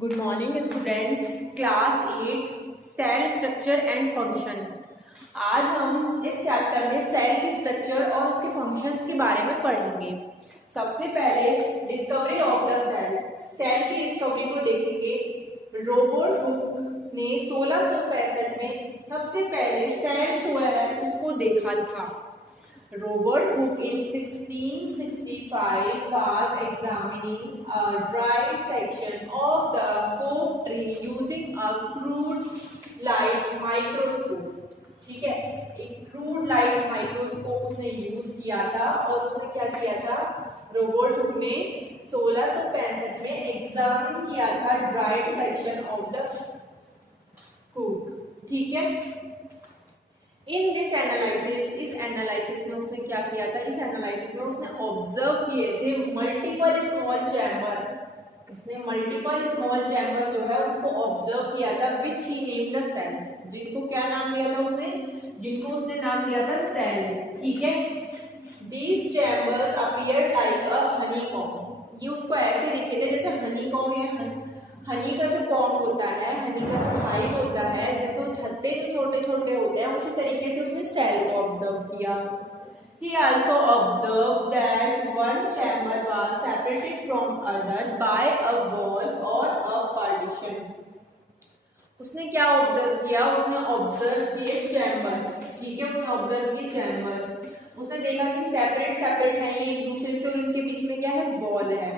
Good morning students, class 8 cell structure and function. आज हम इस चैप्टर में सेल के स्ट्रक्चर और उसके फंक्शंस के बारे में पढ़ेंगे। सबसे पहले discovery of the cell, cell की डिस्कवरी को देखेंगे। रॉबर्ट हुक ने 1665 में सबसे पहले सेल जो है उसको देखा था। Robert Hooke in 1665 was examining a dried section of the oak tree using a crude light microscope। ठीक है, एक क्रूड लाइट माइक्रोस्कोप उसने यूज किया था और उसने क्या किया था, रॉबर्ट हुक ने 1665 में एग्जामिन किया था dried section of the oak. ठीक है, इन दिस एनालिसिस, इस एनालिसिस में उसने क्या किया था, इस एनालिसिस में उसने ऑब्जर्व किए थे मल्टीपल स्मॉल चैम्बर। उसने मल्टीपल स्मॉल चैम्बर जो है उसको ऑब्जर्व किया था, विच ही नेम्ड द सेल्स। जिनको क्या नाम दिया था उसने, जिनको उसने नाम दिया था सेल। ठीक है, these chambers appeared like a honeycomb. ये उसको ऐसे दिखे थे जैसे हनीकॉम्ब है। हनी का जो कॉम्ब होता है, हनी का जो हाइव होता है, जैसे वो छत्ते में छोटे छोटे होते हैं, उसी तरीके से उसने सेल को ऑब्जर्व किया। He also observed that one chamber was separated from other by a wall or a partition। उसने क्या ऑब्जर्व किया, उसने ऑब्जर्व किए चैम्बर्स। ठीक है, उसने ऑब्जर्व किए चैम्बर्स। उसने देखा कि सेपरेट सेपरेट है ये एक दूसरे से, और इनके बीच में क्या है, वॉल है।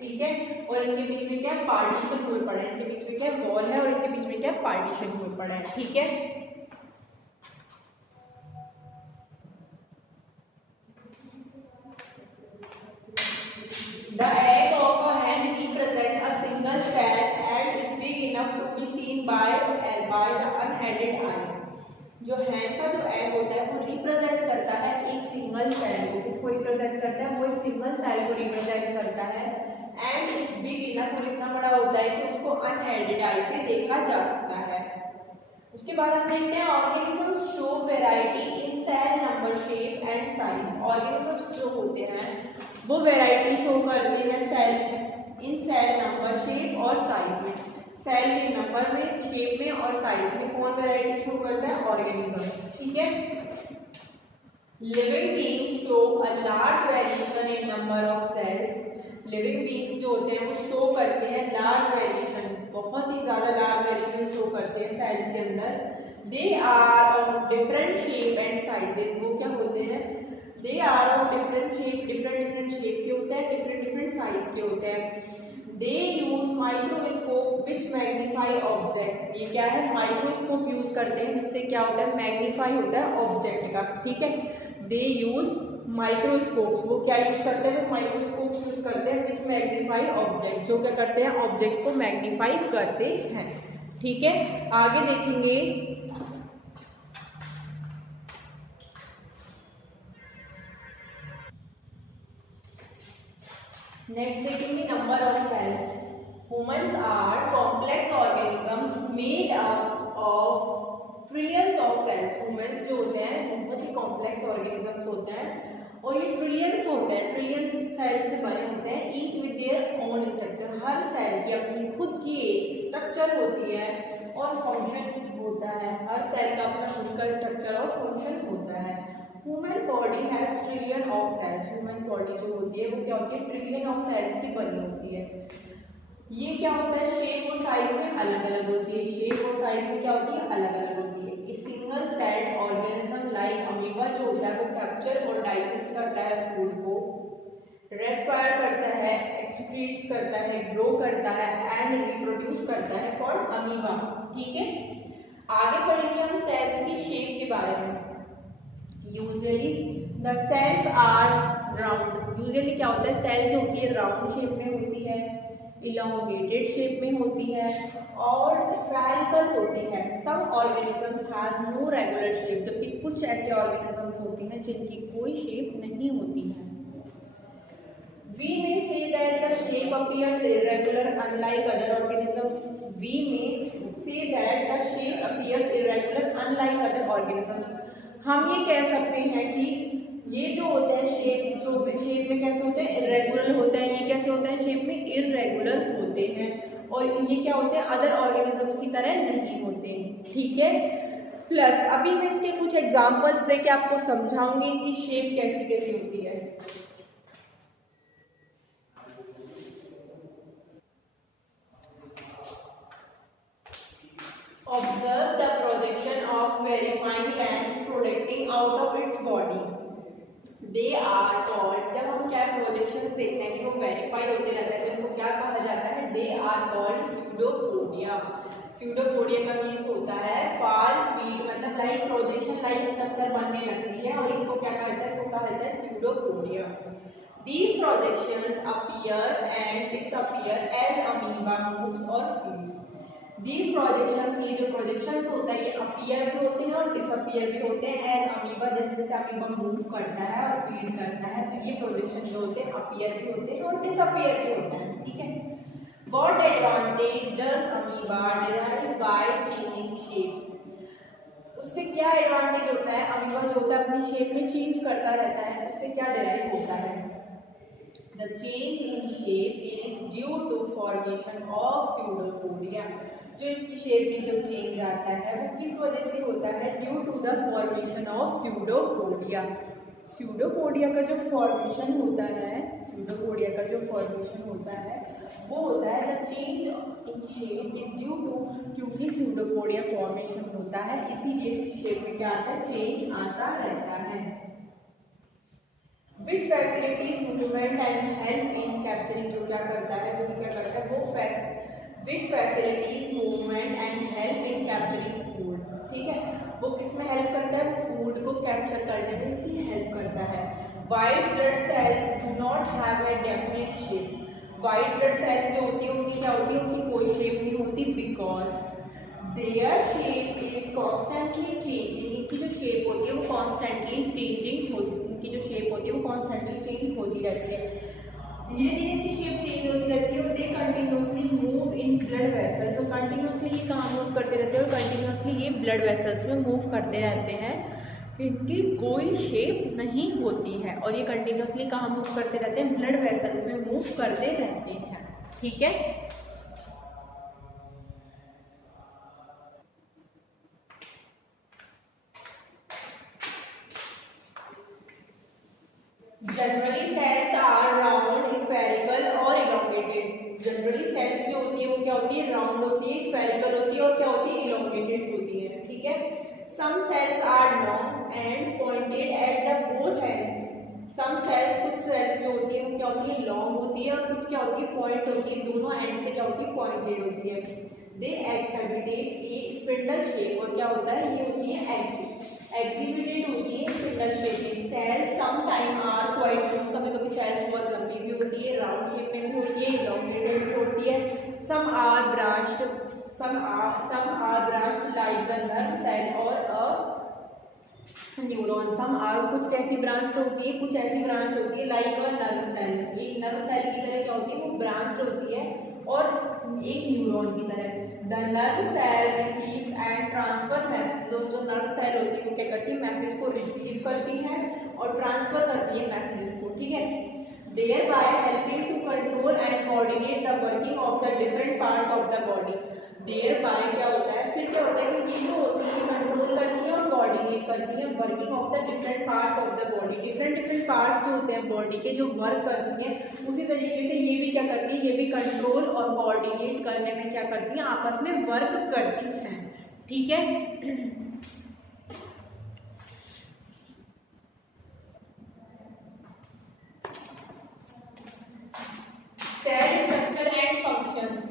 ठीक है, और इनके बीच में क्या पार्टीशन हुए पड़े हैं, इनके बीच में क्या वॉल है और इनके बीच में क्या पार्टीशन हुए पड़े हैं। ठीक है, the egg of a hen represent a single cell and is big enough to be seen by the unaided eye। जो hen का जो एग होता है वो रिप्रेजेंट करता है एक सिंगल सेल को। किसको रिप्रेजेंट करता है, वो एक सिंगल सेल को रिप्रेजेंट करता है। एंड इज बिग इनफ, और इतना बड़ा होता है कि उसको अनएडेड आई से देखा जा सकता है। उसके बाद हम देखते हैं organisms show variety in cell number, shape and size. Organisms जो होते हैं वो वैरायटी शो करते हैं cell in cell number, shape और साइज में। सेल के नंबर में, शेप में और साइज में कौन वैरायटी शो करता है, ऑर्गेनिजम्स। ठीक है, living beings show a large variation in number of cells. Living beings जो होते हैं वो शो करते हैं लार्ज वेरिएशन, बहुत ही ज्यादा लार्ज वेरिएशन शो करते हैं सेल्स के अंदर। They are of different shape and sizes. वो क्या होते हैं, they are of different shape, different shape के होते हैं, डिफरेंट साइज के होते हैं। They use microscope which magnify object. ये क्या है, माइक्रोस्कोप यूज करते हैं जिससे क्या होता है, मैग्नीफाई होता है ऑब्जेक्ट का। ठीक है, दे यूज माइक्रोस्कोप्स। वो क्या यूज करते हैं, वो माइक्रोस्कोप्स यूज करते हैं विच मैग्नीफाई ऑब्जेक्ट, जो क्या करते हैं, ऑब्जेक्ट को मैग्नीफाई करते हैं। ठीक है, आगे देखेंगे नेक्स्ट देखेंगे number of cells. Humans are complex organisms made up of trillions of cells. Humans जो होते हैं बहुत ही कॉम्प्लेक्स ऑर्गेनिजम्स होते हैं और ये ट्रिलियंस होते हैं, ट्रिलियंस सेल से बने होते हैं। Each with their own structure. हर सेल की अपनी खुद की एक स्ट्रक्चर होती है और फंक्शन होता है। हर सेल का अपना खुद का स्ट्रक्चर और फंक्शन होता है। Human body has trillion of cells. Human body जो होती है वो क्या होती है, ट्रिलियन ऑफ सेल्स की बनी होती है। ये क्या होता है, शेप और साइज में अलग अलग होती है। शेप और साइज में क्या होती है, अलग अलग होती है। A single celled organism like amoeba जो होता है वो कैप्चर और डाइजेस्ट करता है फूड को, रेस्पायर करता है, एक्सक्रीट करता है, ग्रो करता है एंड रिप्रोड्यूस करता है, कॉल्ड अमीबा। ठीक है, आगे पढ़ेंगे हम सेल्स की शेप के बारे में। Usually the cells are round. Usually क्या होता है, सेल जो होती है राउंड शेप में होती है, इलोंगेटेड शेप में होती है और स्फेरिकल होती है। Some organisms has no regular shape, जबकि कुछ ऐसे ऑर्गेनिजम्स होती हैं जिनकी कोई शेप नहीं होती है। We may say that the shape appears irregular unlike other organisms. We may say that the shape appears irregular unlike other organisms. हम ये कह सकते हैं कि ये जो होते हैं शेप, जो शेप में कैसे होते हैं, इरेगुलर होते हैं। ये कैसे होते हैं, शेप में इरेगुलर होते हैं और ये क्या होते हैं, अदर ऑर्गेनिजम्स की तरह नहीं होते। ठीक है, प्लस अभी मैं इसके कुछ एग्जांपल्स देके आपको समझाऊंगी कि शेप कैसी कैसी होती है। Observe the projection of very fine lines projecting out of its body. They are called, जब हम क्या प्रोजेक्शंस देखते हैं कि वो वेरीफाई होते रहते हैं तो उनको क्या कहा जाता है, they are called pseudopodia. Pseudopodia का मीन्स होता है फाल्स बीट, मतलब लाइक प्रोजेक्शन लाइक स्ट्रक्चर बनने लगती है और इसको क्या कहते हैं, इसको कहा जाता है pseudopodia. These projections appear and disappear as amoeba moves or feeds. These projections, ये जो projections होता है ये appear भी होते हैं और disappear भी होते हैं as amoeba, जैसे जैसे amoeba move करता है और feed करता है तो ये projections जो होते हैं appear भी होते हैं और disappear भी होते हैं। ठीक है, what advantage does amoeba derive by changing shape? उससे क्या एडवांटेज होता है, अमीबा जो होता है अपनी शेप में चेंज करता रहता है, उससे क्या डिराइव होता है। The change in shape is due to formation of pseudopodia. जो इसकी शेप में जो चेंज आता है वो किस वजह से होता है, due to the formation of pseudopodia. Pseudopodia का जो फॉर्मेशन होता है, स्यूडोपोडिया का जो फॉर्मेशन होता है वो होता है the change in shape is due to, क्योंकि स्यूडोपोडिया फॉर्मेशन होता है इसीलिए इसकी शेप में क्या आता है, चेंज आता रहता है। Which facilitates movement and help in capturing, जो क्या करता है, जो क्या करता है वो which facilitates movement and help in capturing food. ठीक है, वो किसमें हेल्प करता है, फूड को कैप्चर करने में इसकी हेल्प करता है। White blood cells do not have a definite shape. White blood cells जो होती है उनकी क्या होती है, उनकी कोई शेप नहीं होती because their shape is constantly changing. इनकी जो शेप होती है वो constantly changing होती है, की जो शेप होती है वो कॉन्स्टेंटली चेंज होती रहती है, धीरे धीरे इनकी शेप चेंज होती रहती है और they continuously move in blood vessels, तो कंटिन्यूसली ये कहाँ मूव करते रहते हैं और कंटिन्यूसली ये ब्लड वेसल्स में मूव करते रहते हैं, इनकी कोई शेप नहीं होती है और ये कंटिन्यूसली कहाँ मूव करते रहते हैं, ब्लड वेसल्स में मूव करते रहते हैं। ठीक है, generally cells are round, spherical और इलोंगेटेड। जनरली सेल्स जो होती है वो क्या होती है, राउंड होती है, स्फेरिकल होती है और क्या होती है, इलोंगेटेड होती है। ठीक है, some cells are long and pointed at the both ends. Some cells, कुछ सेल्स जो होती है वो क्या होती है, लॉन्ग होती है और कुछ क्या होती है, पॉइंट होती है, दोनों एंड से क्या होती है, पॉइंटेड होती है। दे एक्सहिबिट ए स्पिंडल शेप, और क्या होता है, ये होती है एक्सिबिटेड होती है स्पिंडल शेप में। Cells some time are quite long, कभी कभी सेल्स बहुत लंबी भी होती है, राउंड शेप में भी होती है, इलोंगेटेड भी होती है। Some are branched, some are branched like the nerve cell और अ न्यूरॉन। सम आर, कुछ कैसी ब्रांच्ड होती है, कुछ ऐसी ब्रांच होती है लाइक अ नर्व सेल, एक नर्व सेल की तरह क्या होती है, वो ब्रांच्ड होती है और एक न्यूरॉन की तरह। The nerve cell receives and transfer message, जो नर्व सेल होती है वो क्या करती है, मैसेज को रिसीव करती है और ट्रांसफर करती है मैसेजेस को। ठीक है, thereby helping to control and coordinate the working of the different parts of the body. thereby क्या होता है, फिर क्या होता है कि ये जो होती है कंट्रोल करती है और कोऑर्डिनेट करती है working of the different parts of the body. Different parts जो होते हैं बॉडी के जो वर्क करती हैं उसी तरीके से ये भी क्या करती है, ये भी कंट्रोल और कोऑर्डिनेट करने में क्या करती है, आपस में वर्क करती हैं। ठीक है, cell structure and functions.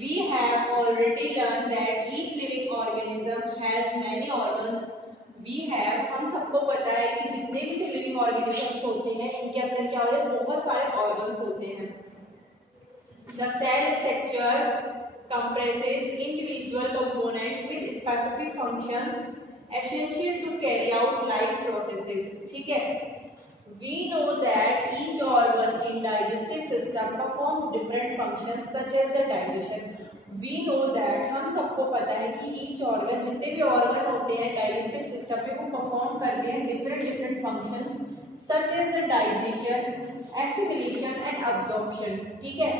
We have already learned that each living organism has many organs. We have, हम सबको पता है कि जितने भी लिविंग ऑर्गेनिजम्स होते हैं इनके अंदर क्या होता है, बहुत सारे ऑर्गन्स होते हैं। The cell structure comprises individual components with specific functions essential to carry out life processes. ठीक है, we know that each organ in digestive system performs different functions such as the digestion. We know that, हम सबको पता है कि each organ, जितने भी organ होते हैं digestive system में वो perform करते हैं different functions such as the digestion, assimilation and absorption. ठीक है,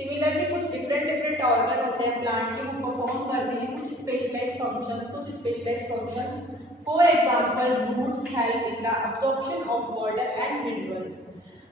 सिमिलरली कुछ डिफरेंट ऑर्गन होते हैं प्लांट के, वो परफॉर्म करते हैं कुछ specialised functions. For example roots help in the absorption of water and minerals.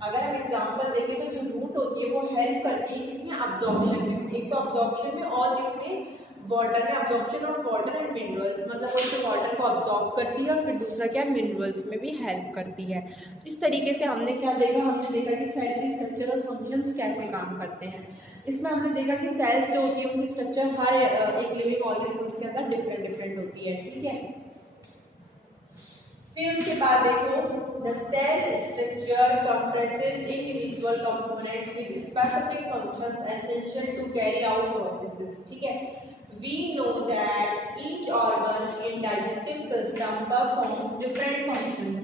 अगर हम एग्जांपल देखें तो जो रूट होती है वो हेल्प करती है किसमें, अब्जॉर्प्शन में। एक तो अब्जॉर्प्शन में और किसमें, वाटर में, absorption of water and minerals, मतलब वो इसे वाटर को अब्जॉर्ब करती है और फिर दूसरा क्या, मिनरल्स में भी हेल्प करती है। तो इस तरीके से हमने क्या देखा, हमने देखा कि सेल की स्ट्रक्चर और फंक्शंस कैसे काम करते हैं। इसमें हमने देखा कि सेल्स जो होती है उनकी स्ट्रक्चर हर एक लिविंग ऑर्गेनिजम्स के अंदर डिफरेंट होती है, ठीक है। फिर उसके बाद देखो, the cell structure compresses individual components with specific functions essential to carry out processes, ठीक है। We know that each organ in digestive system performs different functions.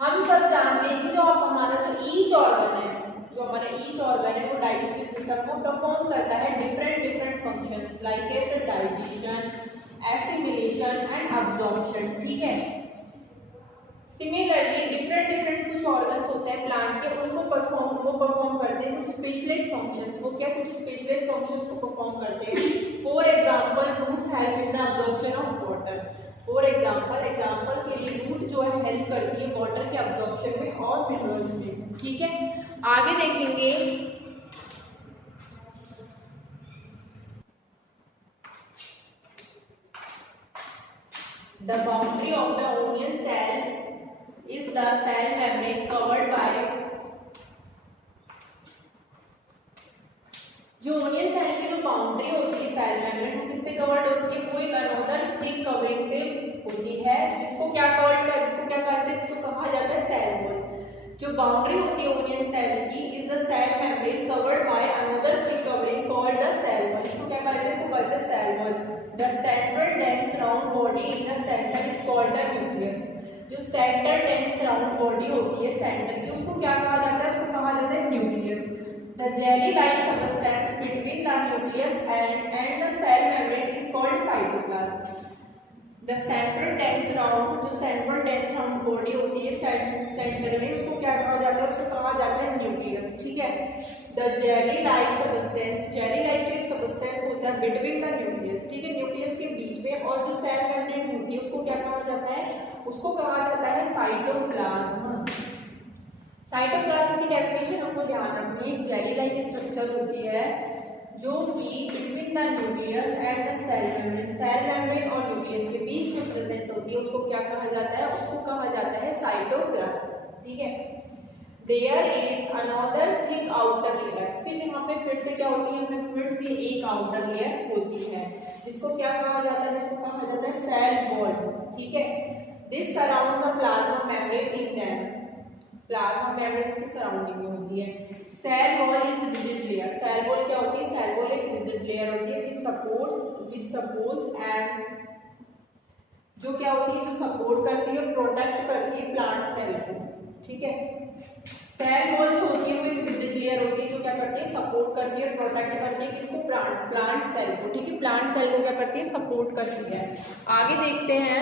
हम सब जानते हैं कि जो हमारा जो ईच ऑर्गन है, वो डाइजेस्टिव सिस्टम को परफॉर्म करता है different functions like as digestion, assimilation and absorption, ठीक है। सिमिलरली डिफरेंट कुछ ऑर्गन्स होते हैं प्लांट के, उनको परफॉर्म करते हैं कुछ स्पेशलाइज्ड फंक्शंस। वो क्या, कुछ स्पेशलाइज्ड फंक्शंस को परफॉर्म करते हैं। For example roots help in the absorption of water. For example के लिए रूट जो है हेल्प करती है वाटर के अब्जॉर्प्शन में और मिनरल्स में, ठीक है। आगे देखेंगे, the boundary of the onion cell is the cell membrane covered by, जो ओनियन सेल की जो बाउंड्री होती है सेल मेम्ब्रेन, वो किससे कवर्ड होती है, वो एक अनदर थिक कवरिंग से होती है, जिसको क्या कहते हैं, जिसको कहा जाता है सेल वॉल। जो बाउंड्री होती है ओनियन सेल की is the cell membrane covered by another thick covering called the cell wall. इसको क्या कहते हैं, इसको कहते हैं cell wall. The central dense round body in the centre is called the nucleus. जो सेंटर डेंस राउंड बॉडी होती है सेंटर की, उसको क्या कहा जाता है, उसको कहा जाता है nucleus. The jelly like substance between the nucleus and the cell membrane is called cytoplasm. The central dense round body होती है सेंटर में, उसको क्या कहा जाता है, उसको कहा जाता है न्यूक्लियस, ठीक है। The jelly like substance, jelly like जो एक सबस्टेंस होता है बिटवीन द न्यूक्लियस, ठीक है, न्यूक्लियस के बीच में, और जो सेल मेम्ब्रेन होती है उसको क्या कहा जाता है, उसको कहा जाता है साइटोप्लाज्म। साइटोप्लाज्म की डेफिनेशन हमको ध्यान रखनी है, जेली लाइक स्ट्रक्चर होती है जो कि between the nucleus and the cell membrane और न्यूक्लियस के बीच में प्रेजेंट होती है, उसको क्या कहा जाता है, उसको कहा जाता है साइटोप्लाज्म, ठीक है। There is another thick outer layer, फिर यहाँ पे फिर से क्या होती है, फिर से एक आउटर लेयर होती है, जिसको क्या कहा जाता है, जिसको कहा जाता है सेल वॉल, ठीक है। This surrounds the plasma membrane in them, plasma membrane इसके सराउंडिंग में होती है। Cell wall is rigid layer, cell wall क्या होती है, सेल वॉल एक रिजिड लेयर होती है विच सपोर्ट्स एंड जो क्या होती है, जो सपोर्ट करती है, प्रोटेक्ट करती है प्लांट सेल को, ठीक है। सेल वॉल जो होती है वो एक रिजिड लेयर होती है जो क्या करती है, सपोर्ट करती है, प्रोटेक्ट करती है किसको, प्लांट सेल को, ठीक है। प्लांट सेल को क्या करती है, सपोर्ट करती है। आगे देखते हैं,